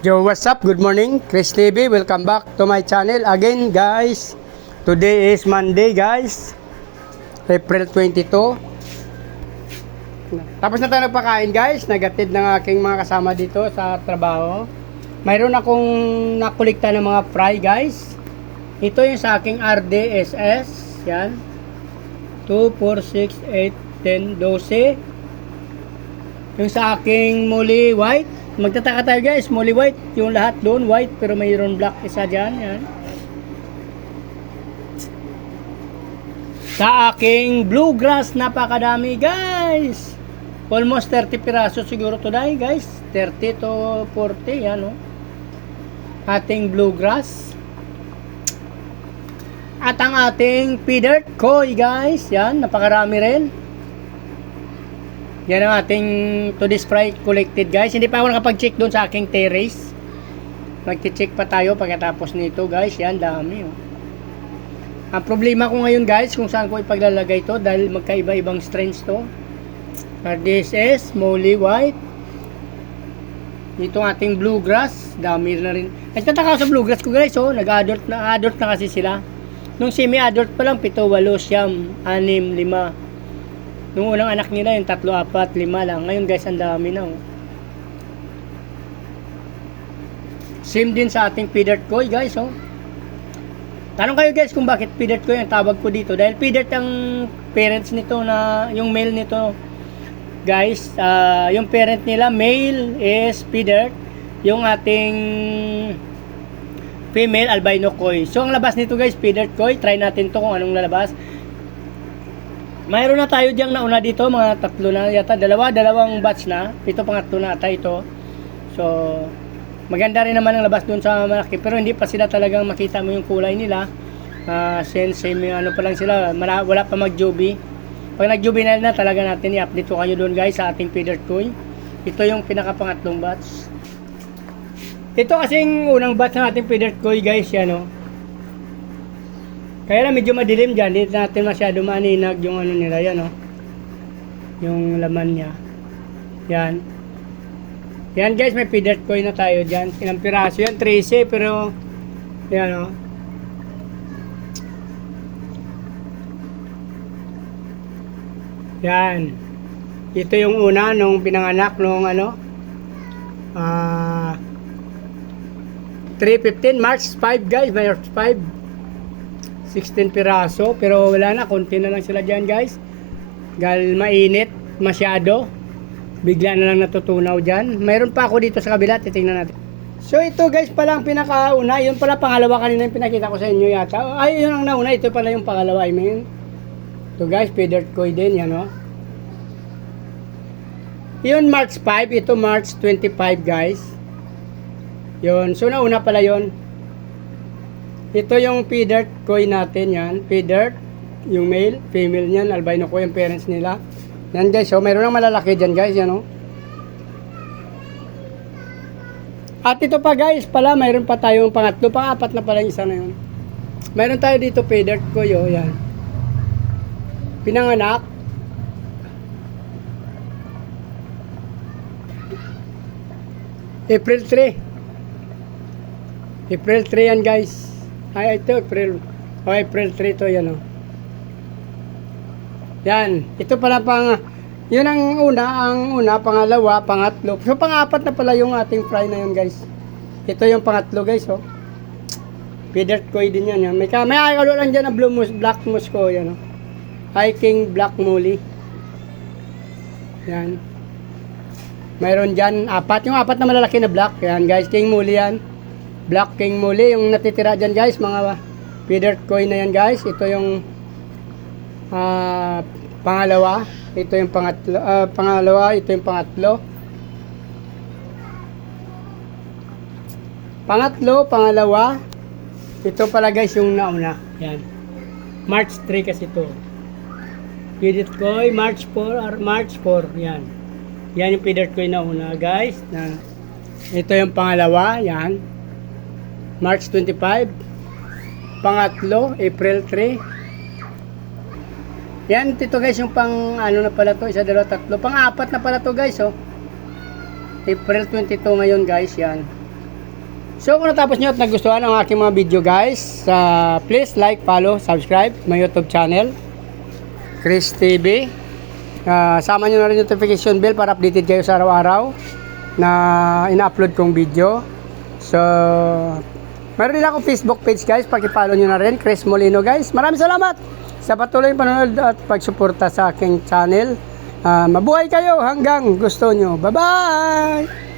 Yo, what's up? Good morning, Chris TV. Welcome back to my channel again, guys. Today is Monday, guys. April 22. Tapos na tayo nagpakain, guys. Nagatid ng aking mga kasama dito sa trabaho. Mayroon akong nakulikta ng mga fry, guys. Ito yung sa aking RDSS. Yan. 2, 4, 6, 8, 10, 12. Yung sa aking Molly White. Magtataka tayo, guys, Molly White. Yung lahat doon white, pero mayroon black isa dyan. Yan. Sa aking bluegrass, napakadami, guys. Almost 30 piraso siguro today, guys. 30 to 40, yan, oh. Ating bluegrass. At ang ating feeder koi, guys. Yan, napakarami rin. Yan ang ating today's fry collected, guys. Hindi pa ako nakapag-check doon sa aking terrace. Magche-check pa tayo pagkatapos nito, guys. Yan, dami, oh. Ang problema ko ngayon, guys, kung saan ko ipaglalagay to dahil magkaiba-ibang strains to. RDSS, Molly White. Itong ating bluegrass, dami na rin. Nagtataka ako sa bluegrass ko, guys, oh. Nag-adult na kasi sila. Nung semi-adult pa lang, 7, 8, 6, 5. Nung unang anak nila, yung 3, 4, 5 lang. Ngayon, guys, ang dami na, oh. Same din sa ating feeder koi, guys, oh. Tanong kayo, guys, kung bakit feeder koi ang tawag ko dito. Dahil feeder ang parents nito na, yung male nito, guys. Yung parent nila, male is feeder. Yung ating female, albino koi. So, ang labas nito, guys, feeder koi. Try natin to kung anong lalabas. Mayroon na tayo diyang nauna dito, mga 3 na yata, dalawang batch na. Ito pangatlo na ata ito. So, maganda rin naman ang labas doon sa malaki, pero hindi pa sila talagang makita mo yung kulay nila. Since ano pa lang sila, wala pa mag-jubi. Pag nag-juvenile na, talaga natin i-update ko kayo doon, guys, sa ating feeder koi. Ito yung pinakapangatlong batch. Ito kasing unang batch ng ating feeder koi, guys, yan, oh. Kaya na medyo madilim dyan, hindi natin masyado maaninag yung ano nila, yan, oh. Yung laman niya. Yan. Yan, guys, may feeder koi na tayo dyan. Ilang piraso yan? 13, pero yan, oh. Yan. Ito yung una nung pinanganak nung ano 3/15 March 5, guys, March 5. 16 piraso, pero wala na, konti na lang sila dyan, guys. Dahil mainit masyado, bigla na lang natutunaw dyan. Mayroon pa ako dito sa kabila, titingnan natin. So ito, guys, pala ang pinakauna. Yun pala pangalawa, kanina yung pinakita ko sa inyo yata. Ay, yun ang nauna, ito pala yung pangalawa, I mean. Ito, guys, feeder koi din, yan, oh. Yun March 5, ito March 25, guys. Yun, so nauna pala yun. Ito yung feeder koi natin, yan. Feeder, yung male, female niyan, albino koi yung parents nila. Yan, guys, so mayroon ng malalaki dyan, guys, yan, oh. At ito pa, guys, pala, mayroon pa tayong pangatlo, pang-apat na pala yung isa na yun. Mayroon tayo dito feeder koi, oh, yan. Pinanganak. April 3. April 3 yan, guys. Ay, ito, April 3 to, yan, oh. Yan, ito pala yun ang una, pangalawa, pangatlo. So, pang-apat na pala yung ating fry na yun, guys. Ito yung pangatlo, guys, oh. Feeder koi din yan, yan. May akalo lang dyan na black musco, yan, oh. Hiking black molly. Yan. Mayroon dyan, 4. Yung 4 na malalaki na black, yan, guys, king molly yan. Black king molly, yung natitira dyan, guys, mga feeder koi na yan, guys. Ito yung pangalawa, ito yung pangalawa, ito yung pangatlo. Pangalawa, ito pala, guys, yung nauna. Yan. March 3 kasi ito. Feeder koi, March 4, yan. Yan yung feeder koi na una, guys. Ito yung pangalawa, yan. March 25. Pangatlo, April 3. Yan, ito, guys, yung pang ano na pala to, 1, 2, 3. Pang-4 na pala to, guys, oh. April 22 ngayon, guys, yan. So kung natapos nyo at nagustuhan ang aking mga video guys, please like, follow, subscribe my YouTube channel, Chris TV. Sama nyo na rin yung notification bell para updated kayo sa araw-araw na ina-upload kong video. So, meron din ako Facebook page guys, paki-follow nyo na rin, Chris Molino guys. Maraming salamat sa patuloy panonood at pagsuporta sa aking channel. Mabuhay kayo hanggang gusto nyo. Bye-bye!